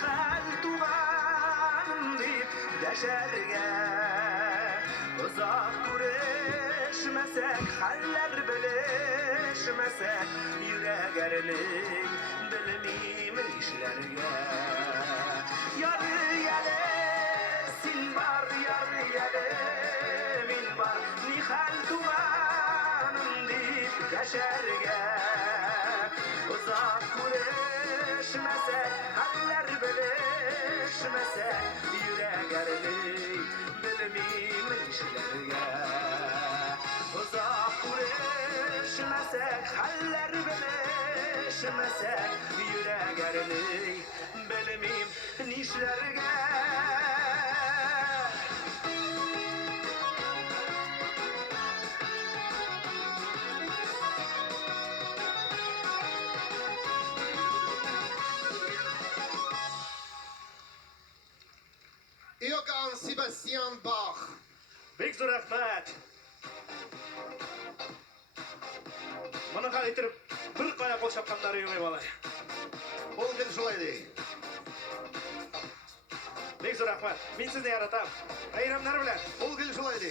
Nihal tuğanım deyip deşerge uzak güreşmesek, haller beleşmesek, yürek erinin bilmem işlerge. Yarı yelesin var, yarı yelemin var, nihal tuğanım deyip deşerge uzak güreşmesek, haller beleşmesek, yürek erinin bilmem işlerge. Uzak güreşmesek, haller beleşmesek, yürek erinin bilmem işlerge. Johann Sebastian Bach. Bek zo'r rahmat. Mana hal etirib bir qora qo'l chapqanlari yo'q bola. Olgun şulaydı. Bek zo'r rahmat. Men sizni yaratam. Bayramlar bilan. Olgun şulaydı.